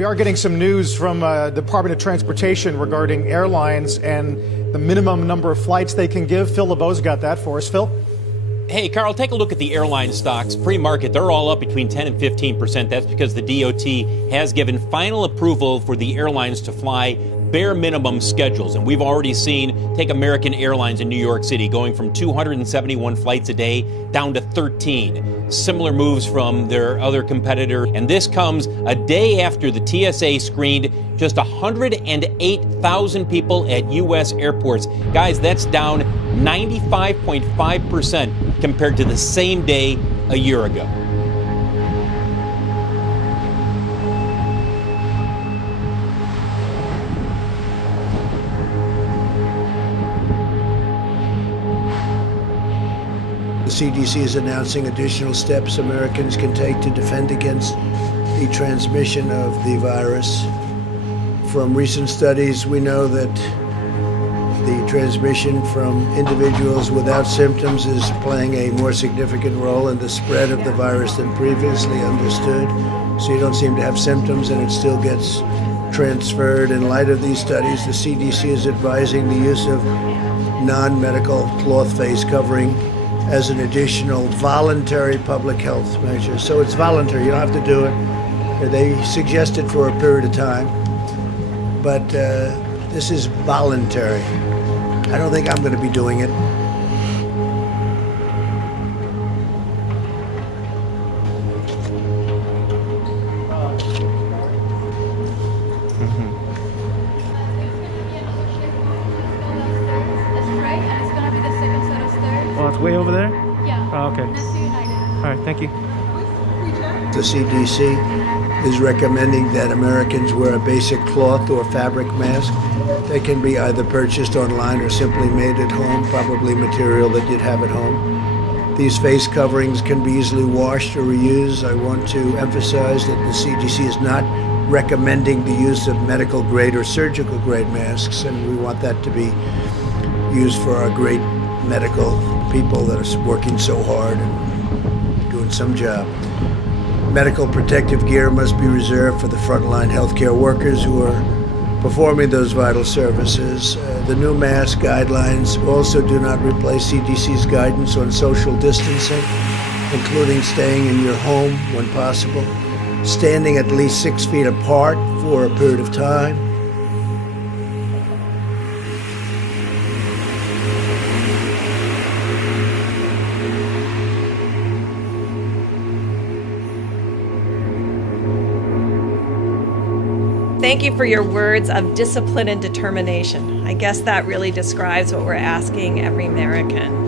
We are getting some news from the Department of Transportation regarding airlines and the minimum number of flights they can give. Phil LeBeau's got that for us. Phil? Hey, Carl, take a look at the airline stocks. Pre-market, they're all up between 10 and 15%. That's because the DOT has given final approval for the airlines to fly bare minimum schedules. And we've already seen, take American Airlines in New York City, going from 271 flights a day down to 13. Similar moves from their other competitor. And this comes a day after the TSA screened just 108,000 people at U.S. airports. Guys, that's down 95.5% compared to the same day a year ago. The CDC is announcing additional steps Americans can take to defend against the transmission of the virus. From recent studies, we know that the transmission from individuals without symptoms is playing a more significant role in the spread of the virus than previously understood. So you don't seem to have symptoms and it still gets transferred. In light of these studies, the CDC is advising the use of non-medical cloth face covering as an additional voluntary public health measure. So it's voluntary, you don't have to do it. They suggest it for a period of time, but this is voluntary. I don't think I'm going to be doing it. Well, it's way over there? Yeah. Oh, okay. Next to United. All right, thank you. The CDC is recommending that Americans wear a basic cloth or fabric mask. They can be either purchased online or simply made at home, probably material that you'd have at home. These face coverings can be easily washed or reused. I want to emphasize that the CDC is not recommending the use of medical grade or surgical grade masks, and we want that to be used for our great medical people that are working so hard and doing some job. Medical protective gear must be reserved for the frontline healthcare workers who are performing those vital services. The new mask guidelines also do not replace CDC's guidance on social distancing, including staying in your home when possible, standing at least 6 feet apart for a period of time. Thank you for your words of discipline and determination. I guess that really describes what we're asking every American,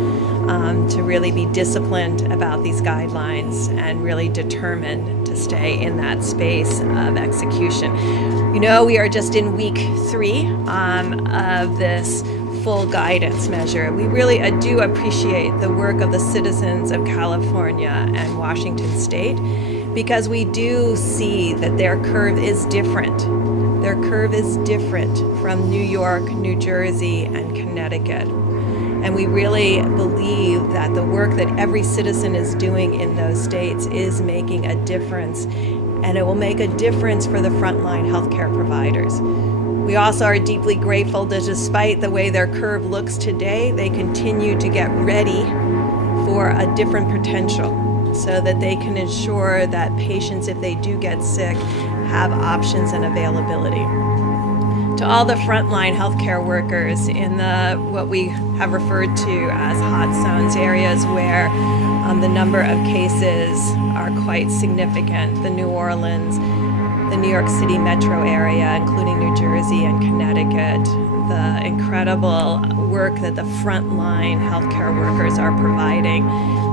to really be disciplined about these guidelines and really determined to stay in that space of execution. You know, we are just in week 3 of this full guidance measure. We really do appreciate the work of the citizens of California and Washington State, because we do see that their curve is different. Their curve is different from New York, New Jersey, and Connecticut. And we really believe that the work that every citizen is doing in those states is making a difference, and it will make a difference for the frontline healthcare providers. We also are deeply grateful that despite the way their curve looks today, they continue to get ready for a different potential, so that they can ensure that patients, if they do get sick, have options and availability. To all the frontline healthcare workers in what we have referred to as hot zones, areas where the number of cases are quite significant, the New Orleans, the New York City metro area, including New Jersey and Connecticut, the incredible work that the frontline healthcare workers are providing.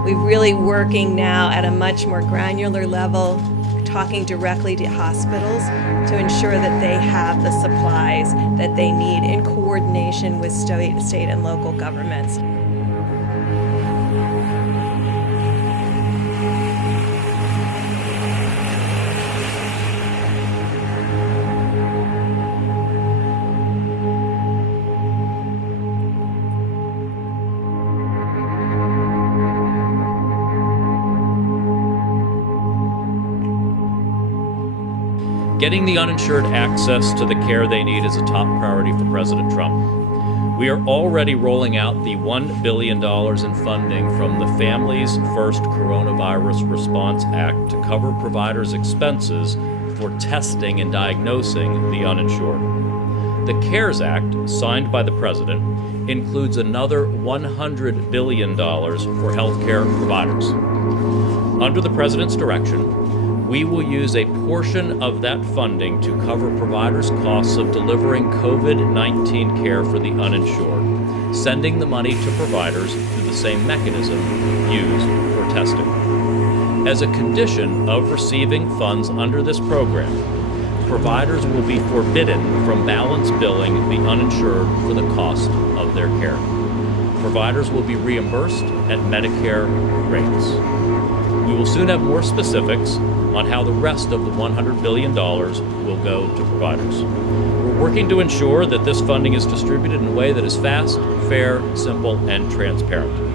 We're really working now at a much more granular level, talking directly to hospitals to ensure that they have the supplies that they need in coordination with state and local governments. Getting the uninsured access to the care they need is a top priority for President Trump. We are already rolling out the $1 billion in funding from the Families First Coronavirus Response Act to cover providers' expenses for testing and diagnosing the uninsured. The CARES Act, signed by the President, includes another $100 billion for healthcare providers. Under the President's direction, we will use a portion of that funding to cover providers' costs of delivering COVID-19 care for the uninsured, sending the money to providers through the same mechanism used for testing. As a condition of receiving funds under this program, providers will be forbidden from balance billing the uninsured for the cost of their care. Providers will be reimbursed at Medicare rates. We will soon have more specifics on how the rest of the $100 billion will go to providers. We're working to ensure that this funding is distributed in a way that is fast, fair, simple, and transparent.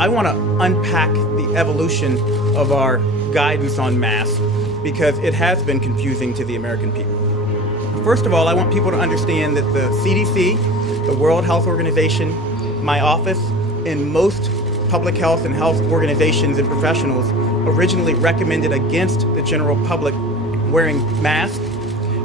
I want to unpack the evolution of our guidance on masks because it has been confusing to the American people. First of all, I want people to understand that the CDC, the World Health Organization, my office, and most public health and health organizations and professionals originally recommended against the general public wearing masks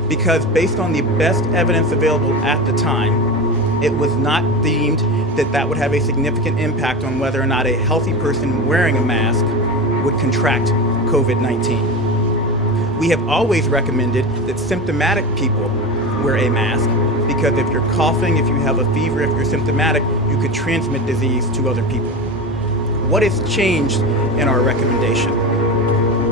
because based on the best evidence available at the time, it was not deemed that that would have a significant impact on whether or not a healthy person wearing a mask would contract COVID-19. We have always recommended that symptomatic people wear a mask because if you're coughing, if you have a fever, if you're symptomatic, you could transmit disease to other people. What has changed in our recommendation?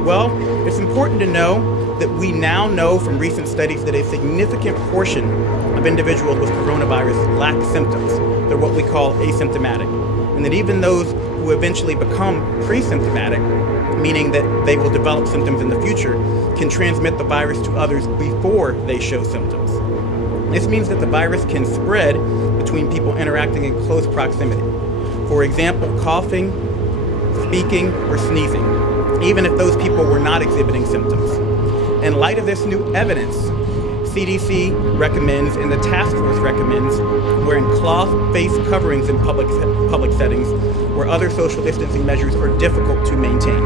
Well, it's important to know that we now know from recent studies that a significant portion of individuals with coronavirus lack symptoms. They're what we call asymptomatic. And that even those who eventually become pre-symptomatic, meaning that they will develop symptoms in the future, can transmit the virus to others before they show symptoms. This means that the virus can spread between people interacting in close proximity. For example, coughing, speaking, or sneezing, even if those people were not exhibiting symptoms. In light of this new evidence, CDC recommends and the task force recommends wearing cloth face coverings in public settings where other social distancing measures are difficult to maintain.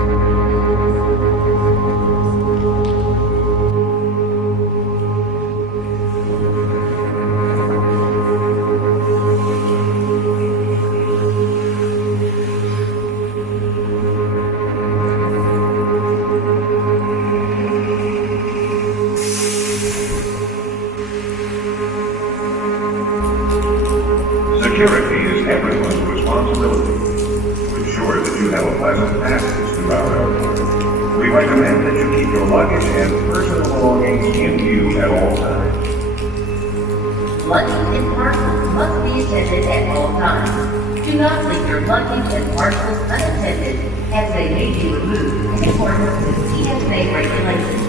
Security is everyone's responsibility. To ensure that you have a pleasant passage through our airport, we recommend that you keep your luggage and personal belongings in view at all times. Luggage and parcels must be attended at all times. Do not leave your luggage and parcels unattended as they may be removed in accordance with TSA regulations.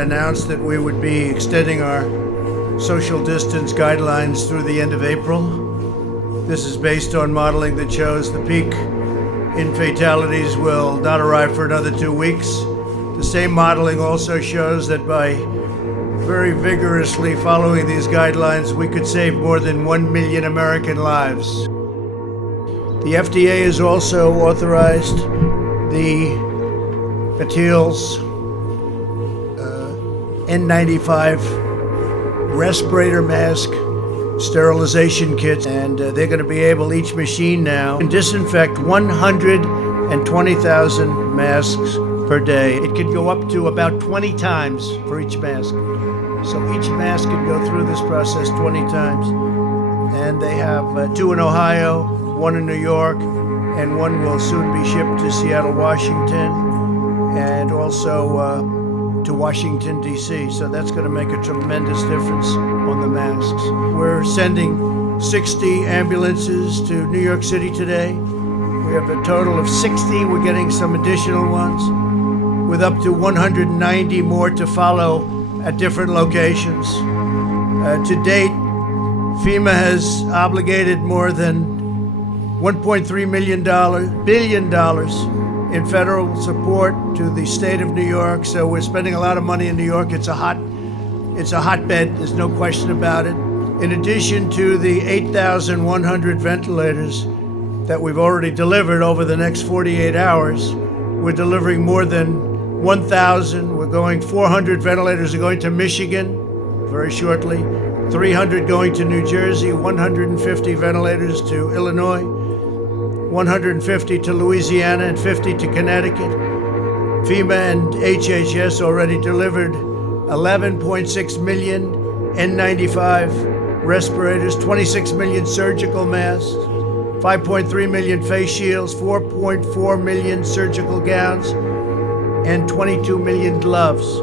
Announced that we would be extending our social distance guidelines through the end of April. This is based on modeling that shows the peak in fatalities will not arrive for another 2 weeks. The same modeling also shows that by very vigorously following these guidelines, we could save more than 1 million American lives. The FDA has also authorized the Batil's N95 respirator mask sterilization kits, and they're going to be able, each machine now, to disinfect 120,000 masks per day. It could go up to about 20 times for each mask. So each mask can go through this process 20 times. And they have 2 in Ohio, 1 in New York, and 1 will soon be shipped to Seattle, Washington, and also to Washington, D.C. So that's going to make a tremendous difference on the masks. We're sending 60 ambulances to New York City today. We have a total of 60. We're getting some additional ones, with up to 190 more to follow at different locations. To date, FEMA has obligated more than $1.3 billion in federal support to the state of New York. So we're spending a lot of money in New York. It's a hotbed. There's no question about it. In addition to the 8,100 ventilators that we've already delivered over the next 48 hours, we're delivering more than 1,000. We're going 400 ventilators are going to Michigan very shortly, 300 going to New Jersey, 150 ventilators to Illinois, 150 to Louisiana, and 50 to Connecticut. FEMA and HHS already delivered 11.6 million N95 respirators, 26 million surgical masks, 5.3 million face shields, 4.4 million surgical gowns, and 22 million gloves.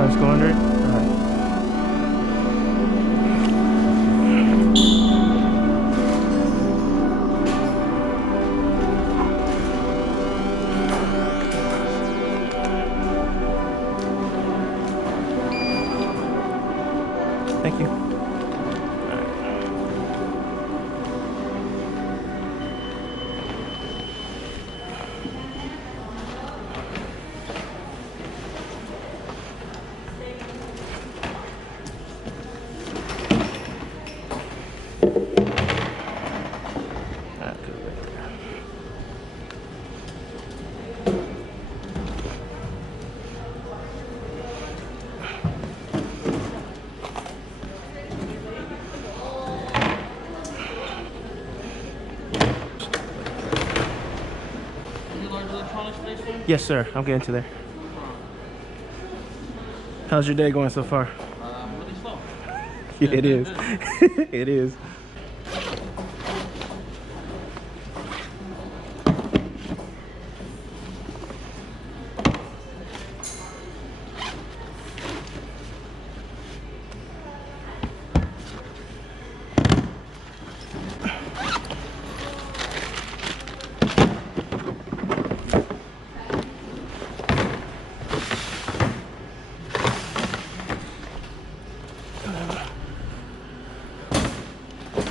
Let's go under it. All right. Thank you. Yes, sir. I'm getting to there. How's your day going so far? Really slow. Yeah, it is. It is.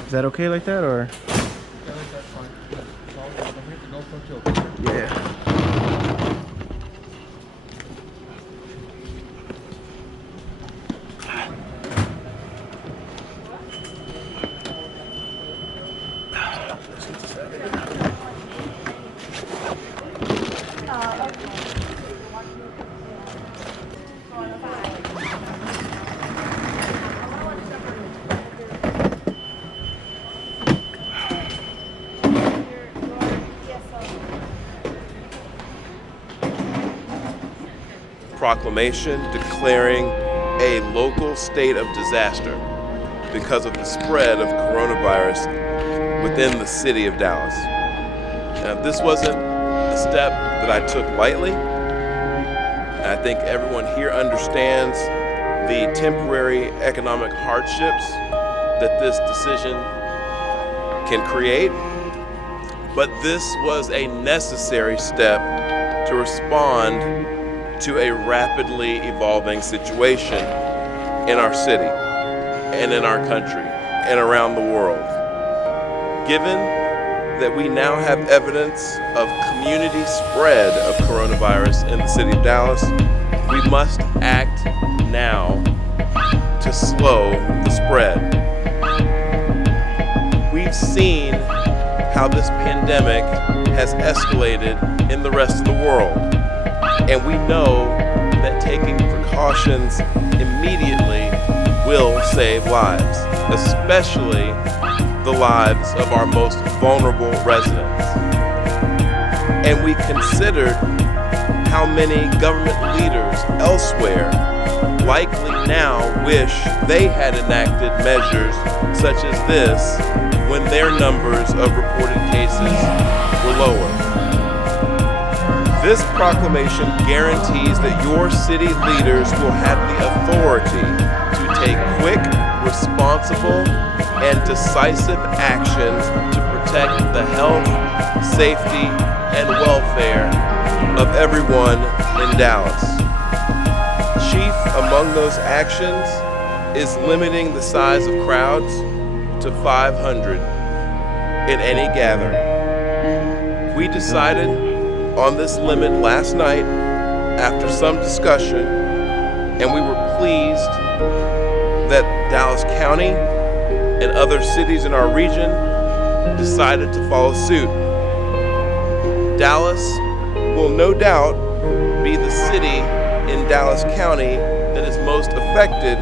Is that okay like that, or? Yeah. Proclamation declaring a local state of disaster because of the spread of coronavirus within the city of Dallas. Now, this wasn't a step that I took lightly. I think everyone here understands the temporary economic hardships that this decision can create, but this was a necessary step to respond to a rapidly evolving situation in our city and in our country and around the world. Given that we now have evidence of community spread of coronavirus in the city of Dallas, we must act now to slow the spread. We've seen how this pandemic has escalated in the rest of the world. And we know that taking precautions immediately will save lives, especially the lives of our most vulnerable residents. And we considered how many government leaders elsewhere likely now wish they had enacted measures such as this when their numbers of reported cases were lower. This proclamation guarantees that your city leaders will have the authority to take quick, responsible, and decisive actions to protect the health, safety, and welfare of everyone in Dallas. Chief among those actions is limiting the size of crowds to 500 in any gathering. We decided on this limit last night after some discussion, and we were pleased that Dallas County and other cities in our region decided to follow suit. Dallas will no doubt be the city in Dallas County that is most affected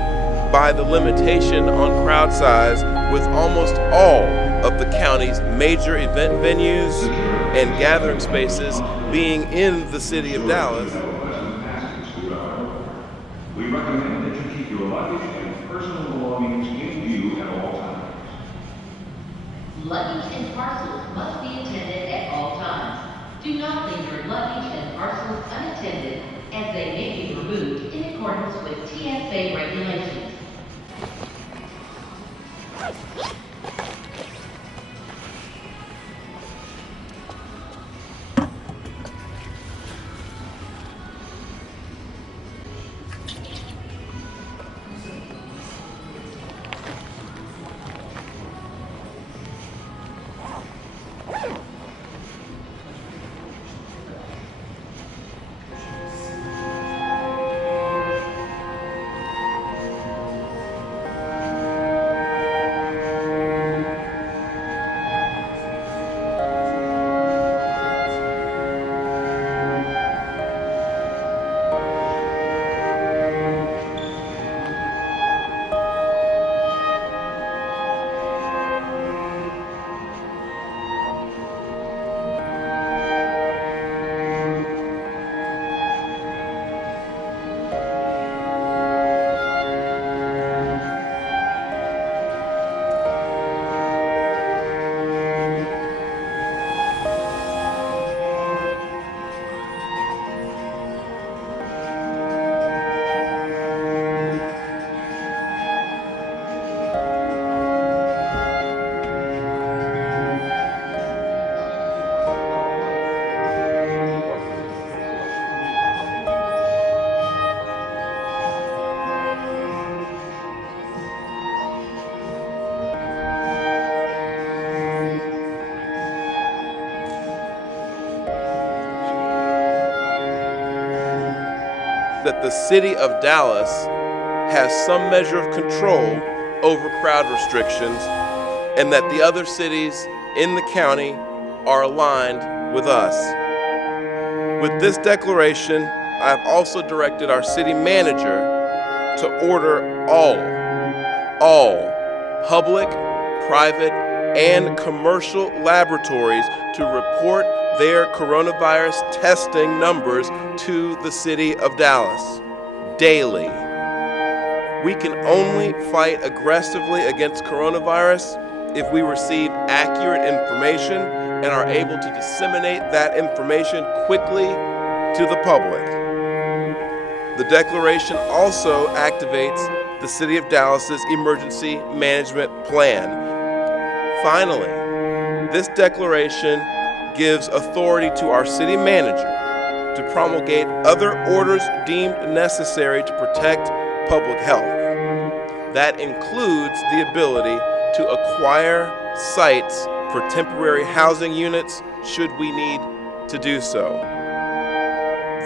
by the limitation on crowd size, with almost all of the county's major event venues and gathering spaces being in the city of Dallas. We recommend that you keep your luggage and personal belongings in view at all times. Luggage and parcels must be attended at all times. Do not leave your luggage and parcels unattended, as they may be removed in accordance with TSA regulations. that the city of Dallas has some measure of control over crowd restrictions and that the other cities in the county are aligned with us. With this declaration, I have also directed our city manager to order all public, private, and commercial laboratories to report their coronavirus testing numbers to the city of Dallas daily. We can only fight aggressively against coronavirus if we receive accurate information and are able to disseminate that information quickly to the public. The declaration also activates the City of Dallas's emergency management plan. Finally, this declaration gives authority to our city manager to promulgate other orders deemed necessary to protect public health. That includes the ability to acquire sites for temporary housing units should we need to do so.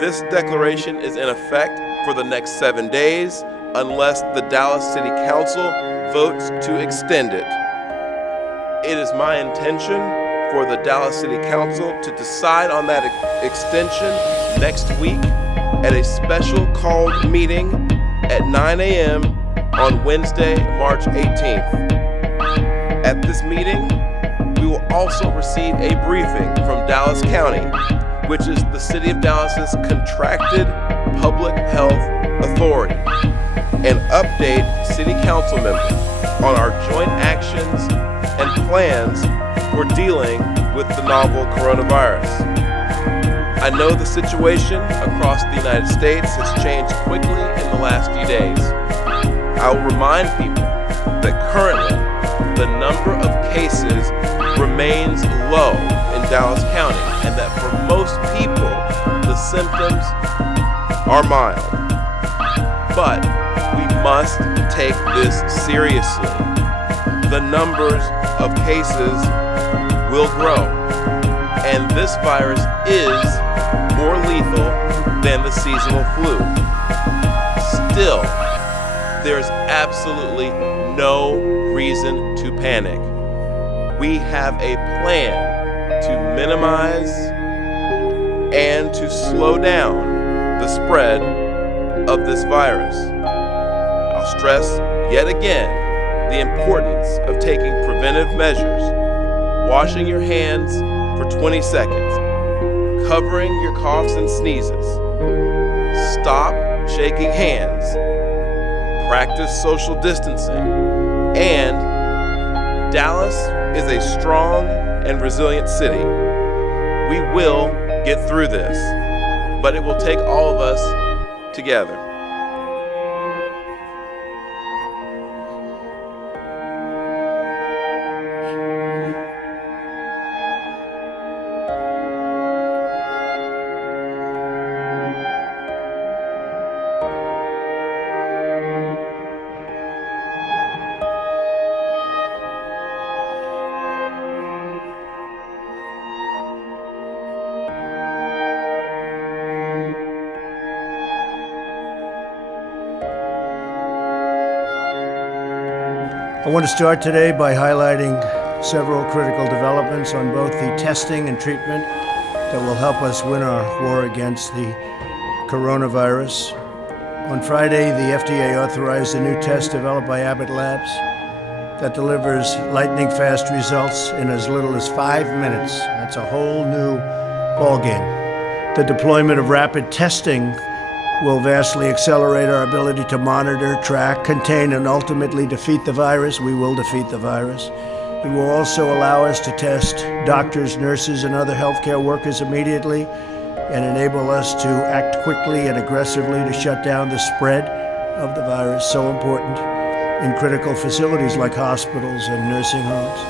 This declaration is in effect for the next 7 days unless the Dallas City Council votes to extend it. It is my intention for the Dallas City Council to decide on that extension next week at a special called meeting at 9 a.m. on Wednesday, March 18th. At this meeting, we will also receive a briefing from Dallas County, which is the City of Dallas's contracted public health authority, and update City Council members on our joint actions and plans for dealing with the novel coronavirus. I know the situation across the United States has changed quickly in the last few days. I will remind people that currently the number of cases remains low in Dallas County and that for most people the symptoms are mild. But we must take this seriously. The numbers of cases will grow, and this virus is more lethal than the seasonal flu. Still, there's absolutely no reason to panic. We have a plan to minimize and to slow down the spread of this virus. I'll stress yet again the importance of taking preventive measures, washing your hands for 20 seconds, covering your coughs and sneezes, stop shaking hands, practice social distancing, and Dallas is a strong and resilient city. We will get through this, but it will take all of us together. I want to start today by highlighting several critical developments on both the testing and treatment that will help us win our war against the coronavirus. On Friday, the FDA authorized a new test developed by Abbott Labs that delivers lightning-fast results in as little as 5 minutes. That's a whole new ballgame. The deployment of rapid testing will vastly accelerate our ability to monitor, track, contain, and ultimately defeat the virus. We will defeat the virus. It will also allow us to test doctors, nurses, and other healthcare workers immediately and enable us to act quickly and aggressively to shut down the spread of the virus, so important in critical facilities like hospitals and nursing homes.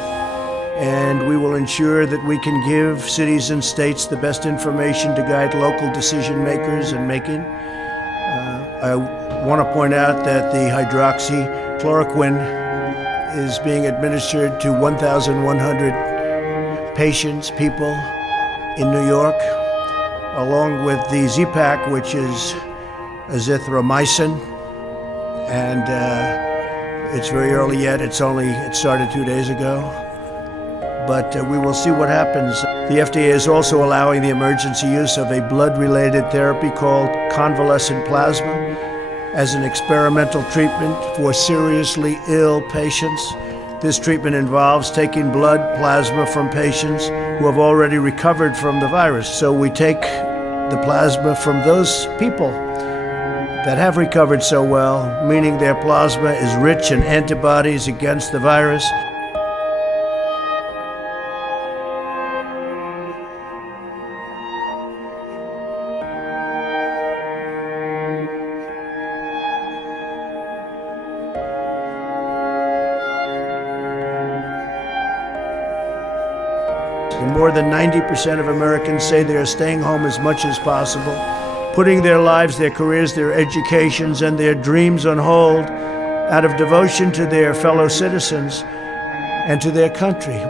And we will ensure that we can give cities and states the best information to guide local decision makers in making. I want to point out that the hydroxychloroquine is being administered to 1,100 people in New York, along with the Z-Pak, which is azithromycin, and it's very early yet. It started 2 days ago, but we will see what happens. The FDA is also allowing the emergency use of a blood-related therapy called convalescent plasma as an experimental treatment for seriously ill patients. This treatment involves taking blood plasma from patients who have already recovered from the virus. So we take the plasma from those people that have recovered so well, meaning their plasma is rich in antibodies against the virus. And more than 90% of Americans say they are staying home as much as possible, putting their lives, their careers, their educations, and their dreams on hold out of devotion to their fellow citizens and to their country.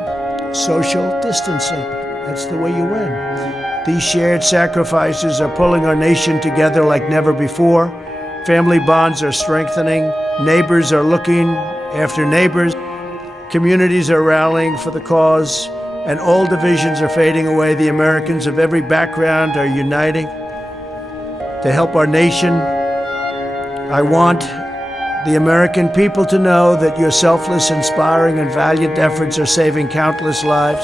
Social distancing, that's the way you win. These shared sacrifices are pulling our nation together like never before. Family bonds are strengthening. Neighbors are looking after neighbors. Communities are rallying for the cause, and all divisions are fading away. The Americans of every background are uniting to help our nation. I want the American people to know that your selfless, inspiring, and valiant efforts are saving countless lives.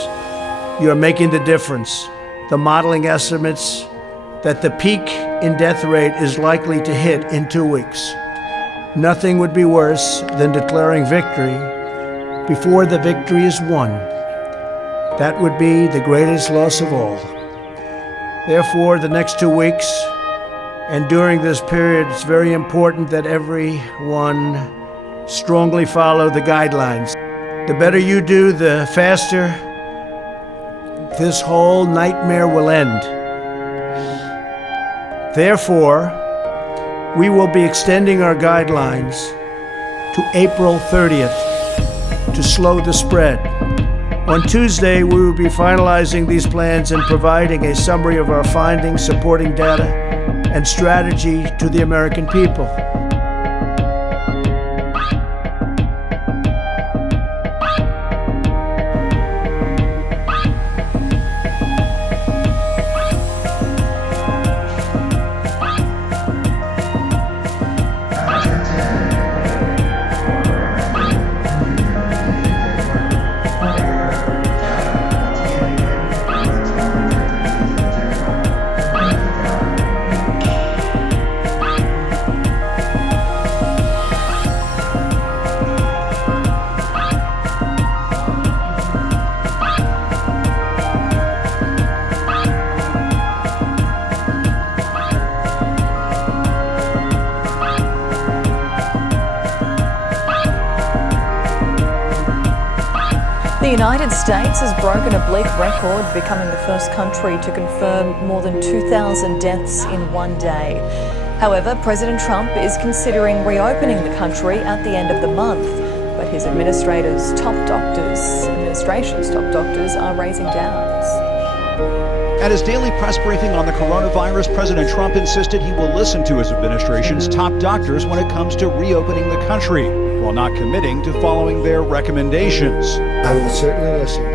You are making the difference. The modeling estimates that the peak in death rate is likely to hit in 2 weeks. Nothing would be worse than declaring victory before the victory is won. That would be the greatest loss of all. Therefore, the next 2 weeks, and during this period, it's very important that everyone strongly follow the guidelines. The better you do, the faster this whole nightmare will end. Therefore, we will be extending our guidelines to April 30th to slow the spread. On Tuesday, we will be finalizing these plans and providing a summary of our findings, supporting data, and strategy to the American people. The United States has broken a bleak record, becoming the first country to confirm more than 2,000 deaths in one day. However, President Trump is considering reopening the country at the end of the month, but his administration's top doctors are raising doubts. At his daily press briefing on the coronavirus, President Trump insisted he will listen to his administration's top doctors when it comes to reopening the country, while not committing to following their recommendations. I will certainly listen. You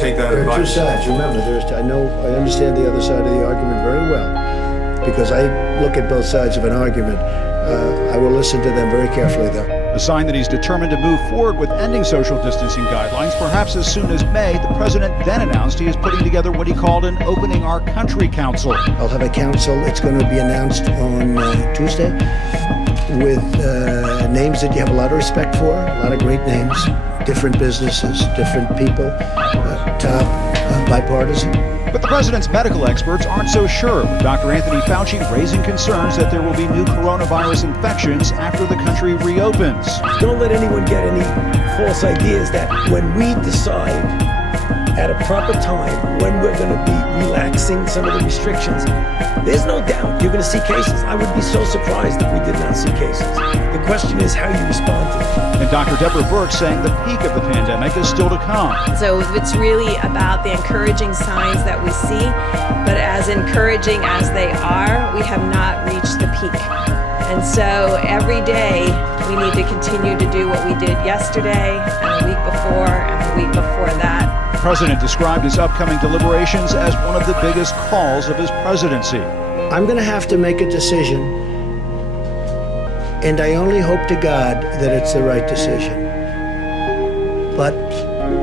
take that advice. There are two sides. Remember, I understand the other side of the argument very well, because I look at both sides of an argument. I will listen to them very carefully, though. A sign that he's determined to move forward with ending social distancing guidelines, perhaps as soon as May. The president then announced he is putting together what he called an Opening Our Country Council. I'll have a council. It's going to be announced on Tuesday with names that you have a lot of respect for, a lot of great names, different businesses, different people, top, bipartisan. But the president's medical experts aren't so sure, with Dr. Anthony Fauci raising concerns that there will be new coronavirus infections after the country reopens. Don't let anyone get any false ideas that when we decide at a proper time when we're going to be relaxing some of the restrictions, there's no doubt you're going to see cases. I would be so surprised if we did not see cases. The question is how you respond to them. And Dr. Deborah Birx saying the peak of the pandemic is still to come. So it's really about the encouraging signs that we see, but as encouraging as they are, we have not reached the peak. And so every day we need to continue to do what we did yesterday and the week before and the week before that. The president described his upcoming deliberations as one of the biggest calls of his presidency. I'm going to have to make a decision, and I only hope to God that it's the right decision. But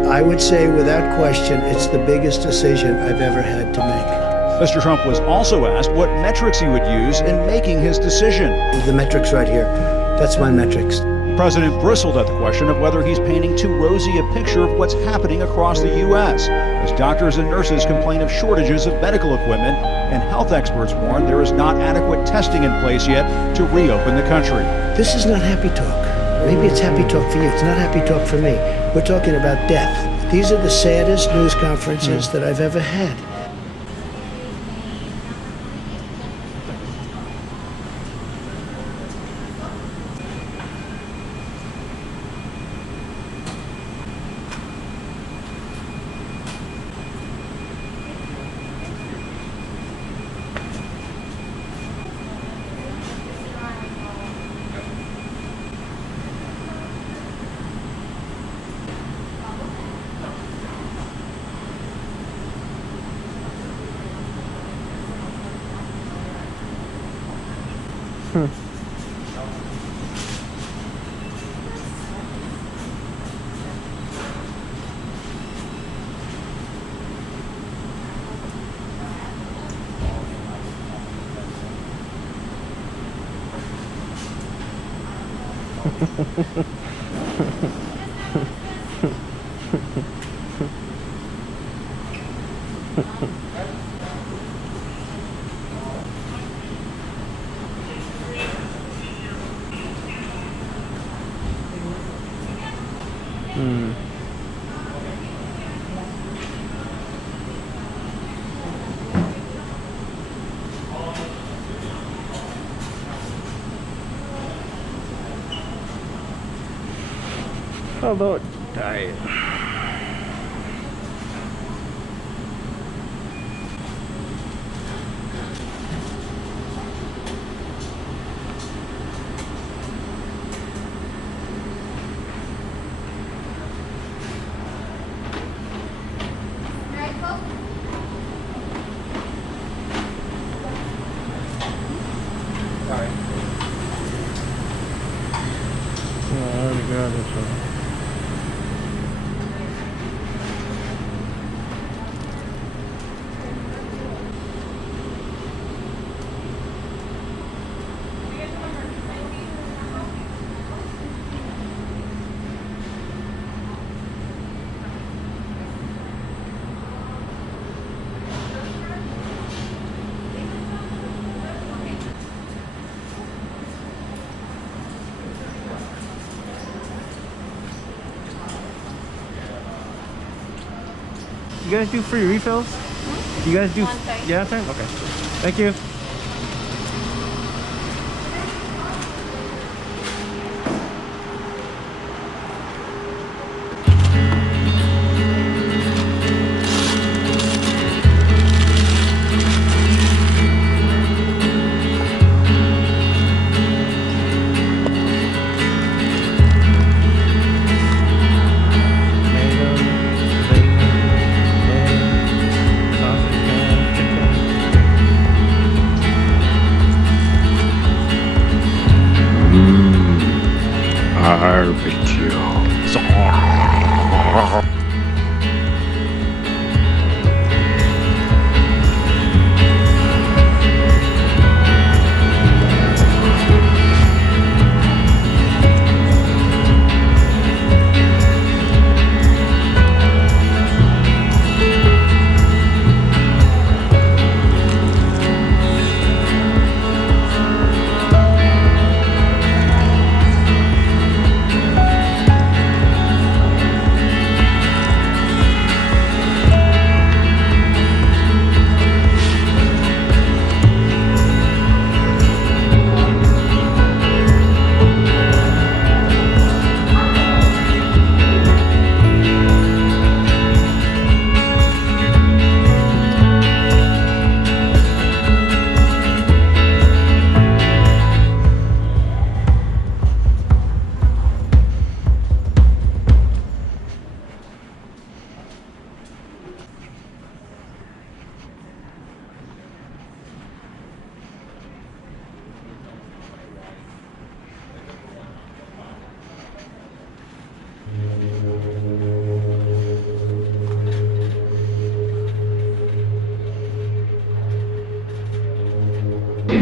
I would say without question, it's the biggest decision I've ever had to make. Mr. Trump was also asked what metrics he would use in making his decision. The metrics right here, that's my metrics. The president bristled at the question of whether he's painting too rosy a picture of what's happening across the U.S. as doctors and nurses complain of shortages of medical equipment, and health experts warn there is not adequate testing in place yet to reopen the country. This is not happy talk. Maybe it's happy talk for you. It's not happy talk for me. We're talking about death. These are the saddest news conferences that I've ever had. Oh Lord, diet. You guys do free refills? You guys do? Yeah, okay. Thank you.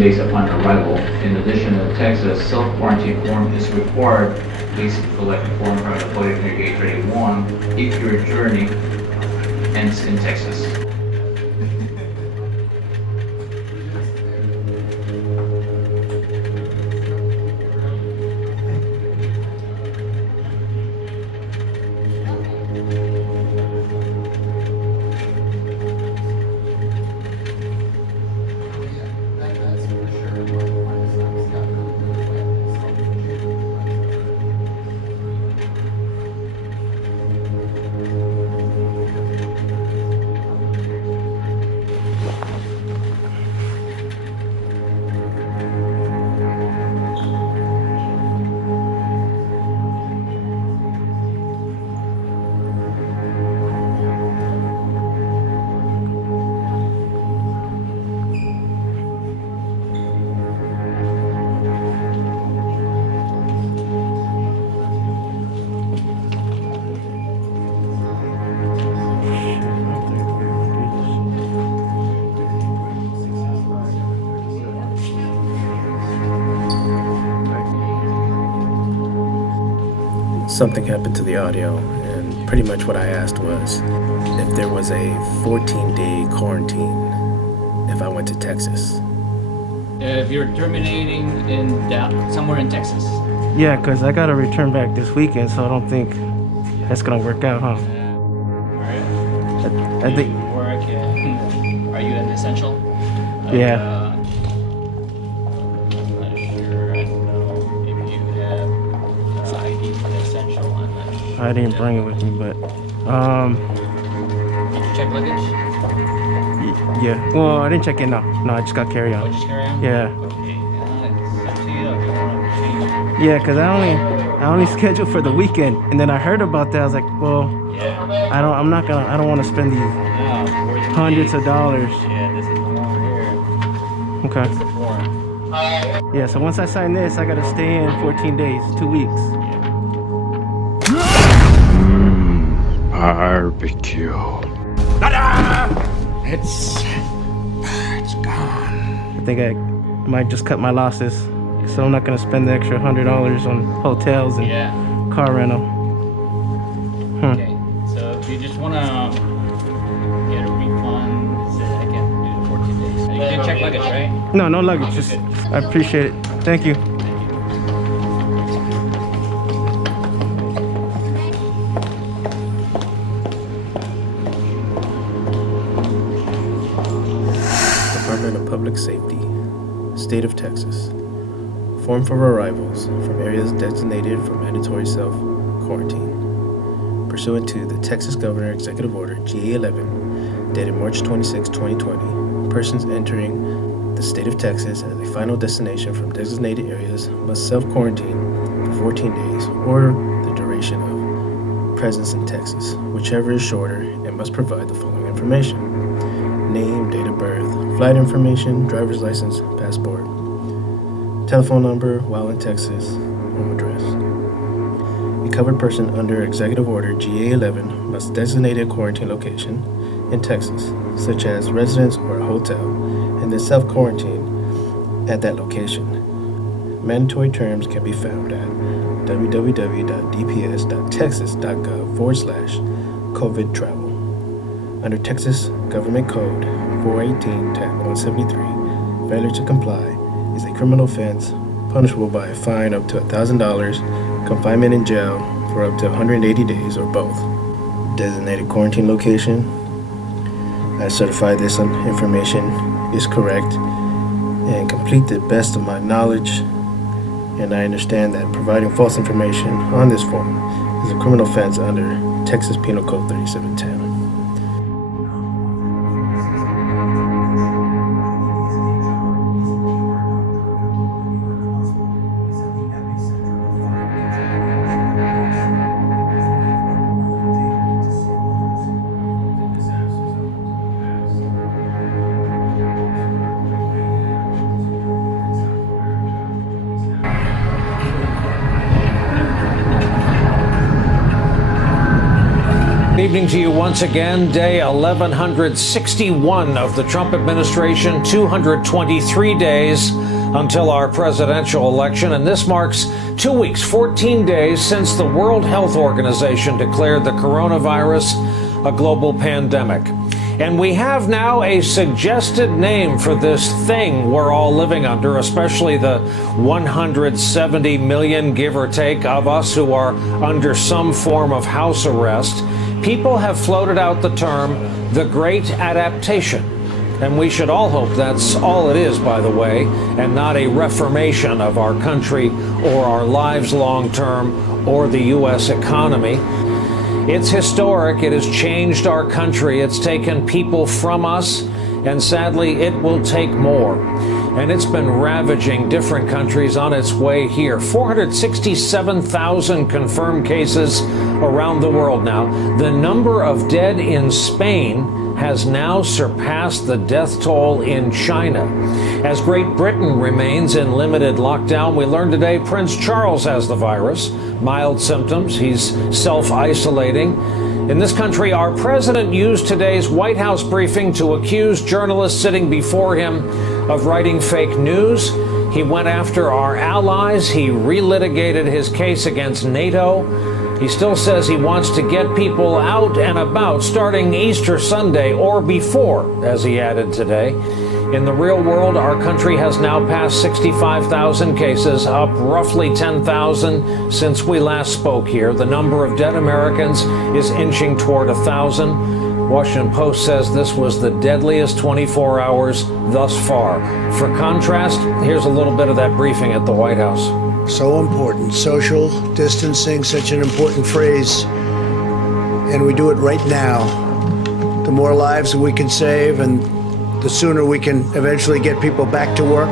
days upon arrival. In addition, in Texas, self-quarantine form is required. Please collect the form from employer communicate 31 if your journey ends in Texas. Something happened to the audio, and pretty much what I asked was if there was a 14-day quarantine if I went to Texas. If you're terminating in somewhere in Texas. Yeah, because I got to return back this weekend, so I don't think that's going to work out, huh? I think. Work, are you an essential? Yeah. I'm not sure. I don't know if you have ID for the essential. I'm not sure. I didn't bring it with me, but Did you check luggage? Yeah. Well, I didn't check in. No, I just got carry on. Oh, just carry on? Yeah. Okay. It's up to you if you want to change it. Yeah, cause I only scheduled for the weekend, and then I heard about that. I was like, well, I don't want to spend these hundreds of dollars. Yeah, this is the one here. Okay. That's the form. Yeah. So once I sign this, I gotta stay in 14 days, 2 weeks. Barbecue. It's gone. I think I might just cut my losses, so I'm not gonna spend the extra $100 on hotels and car rental. Okay. So if you just want to get a refund, say I can do the 14 days. You didn't check luggage, right? No luggage. Just I appreciate it. Thank you. Department of Public Safety, State of Texas. Form for arrivals from areas designated for mandatory self-quarantine. Pursuant to the Texas Governor Executive Order GA-11, dated March 26, 2020, persons entering the state of Texas as a final destination from designated areas must self-quarantine for 14 days or the duration of presence in Texas, whichever is shorter, and must provide the following information: name, date of birth, flight information, driver's license, passport, telephone number while in Texas, home address. A covered person under Executive Order GA-11 must designate a quarantine location in Texas, such as residence or a hotel, and then self-quarantine at that location. Mandatory terms can be found at www.dps.texas.gov/COVID travel. Under Texas Government Code 418-173, failure to comply is a criminal offense punishable by a fine up to $1,000, confinement in jail for up to 180 days, or both. Designated quarantine location. I certify this information is correct and complete to the best of my knowledge, and I understand that providing false information on this form is a criminal offense under Texas Penal Code 3710. evening to you once again. Day 1161 of the Trump administration, 223 days until our presidential election. And this marks 2 weeks, 14 days since the World Health Organization declared the coronavirus a global pandemic. And we have now a suggested name for this thing we're all living under, especially the 170 million, give or take, of us who are under some form of house arrest. People have floated out the term, the Great Adaptation. And we should all hope that's all it is, by the way, and not a reformation of our country or our lives long term or the U.S. economy. It's historic. It has changed our country. It's taken people from us, and sadly, it will take more. And it's been ravaging different countries on its way here. 467,000 confirmed cases around the world now. The number of dead in Spain has now surpassed the death toll in China. As Great Britain remains in limited lockdown, we learned today Prince Charles has the virus. Mild symptoms. He's self-isolating. In this country, our president used today's White House briefing to accuse journalists sitting before him of writing fake news. He went after our allies. He relitigated his case against NATO. He still says he wants to get people out and about starting Easter Sunday or before, as he added today. In the real world, our country has now passed 65,000 cases, up roughly 10,000 since we last spoke here. The number of dead Americans is inching toward 1,000. Washington Post says this was the deadliest 24 hours thus far. For contrast, here's a little bit of that briefing at the White House. So important. Social distancing, such an important phrase. And we do it right now. The more lives we can save, and the sooner we can eventually get people back to work.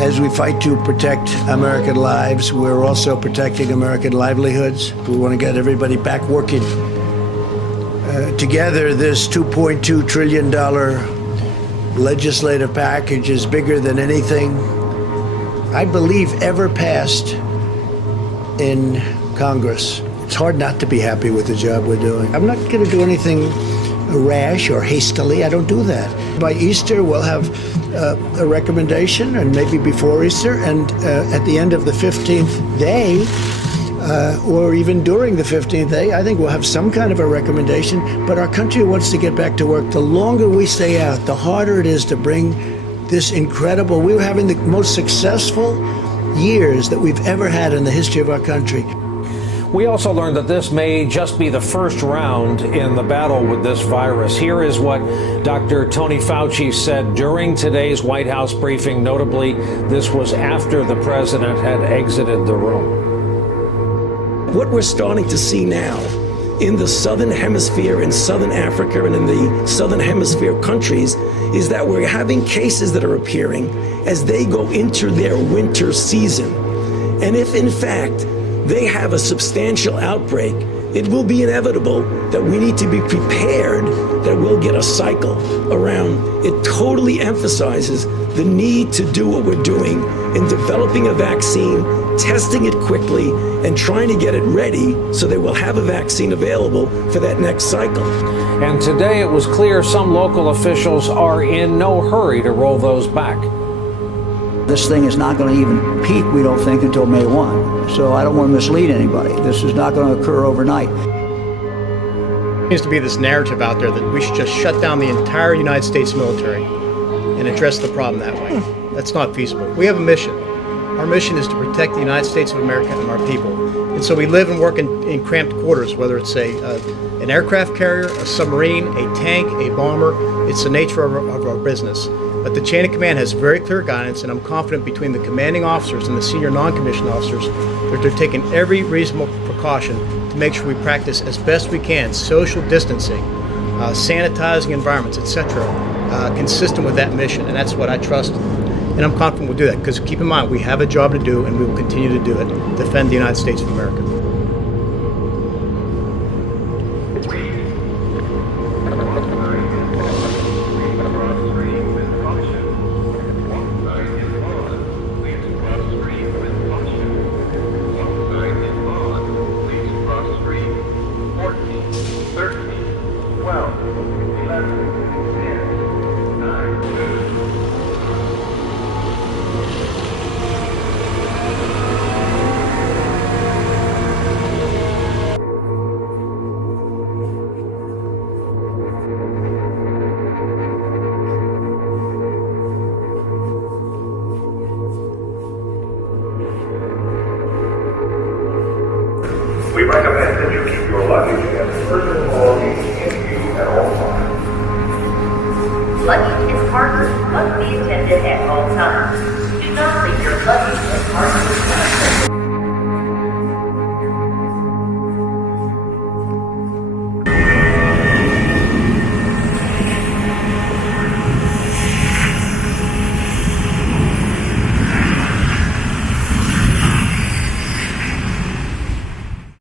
As we fight to protect American lives, we're also protecting American livelihoods. We want to get everybody back working. Together, this $2.2 trillion legislative package is bigger than anything I believe ever passed in Congress. It's hard not to be happy with the job we're doing. I'm not going to do anything rash or hastily. I don't do that. By Easter, we'll have a recommendation, and maybe before Easter, and at the end of the 15th day, or even during the 15th day, I think we'll have some kind of a recommendation. But our country wants to get back to work. The longer we stay out, the harder it is to bring this incredible, we were having the most successful years that we've ever had in the history of our country. We also learned that this may just be the first round in the battle with this virus. Here is what Dr. Tony Fauci said during today's White House briefing. Notably, this was after the president had exited the room. What we're starting to see now in the Southern Hemisphere, in Southern Africa, and in the Southern Hemisphere countries is that we're having cases that are appearing as they go into their winter season. And if, in fact, they have a substantial outbreak, it will be inevitable that we need to be prepared that we'll get a cycle around. It totally emphasizes the need to do what we're doing in developing a vaccine, testing it quickly, and trying to get it ready so that we'll have a vaccine available for that next cycle. And today it was clear some local officials are in no hurry to roll those back. This thing is not going to even peak, we don't think, until May 1. So I don't want to mislead anybody. This is not going to occur overnight. There seems to be this narrative out there that we should just shut down the entire United States military and address the problem that way. That's not feasible. We have a mission. Our mission is to protect the United States of America and our people. And so we live and work in cramped quarters, whether it's an aircraft carrier, a submarine, a tank, a bomber. It's the nature of our business. But the chain of command has very clear guidance, and I'm confident between the commanding officers and the senior non-commissioned officers that they're taking every reasonable precaution to make sure we practice as best we can social distancing, sanitizing environments, etc., consistent with that mission. And that's what I trust. And I'm confident we'll do that, because keep in mind, we have a job to do, and we will continue to do it, defend the United States of America. We recommend that you keep your luggage and personal belongings in you at all times. Luggage and cargo must be attended at all times. Do not leave your luggage and cargo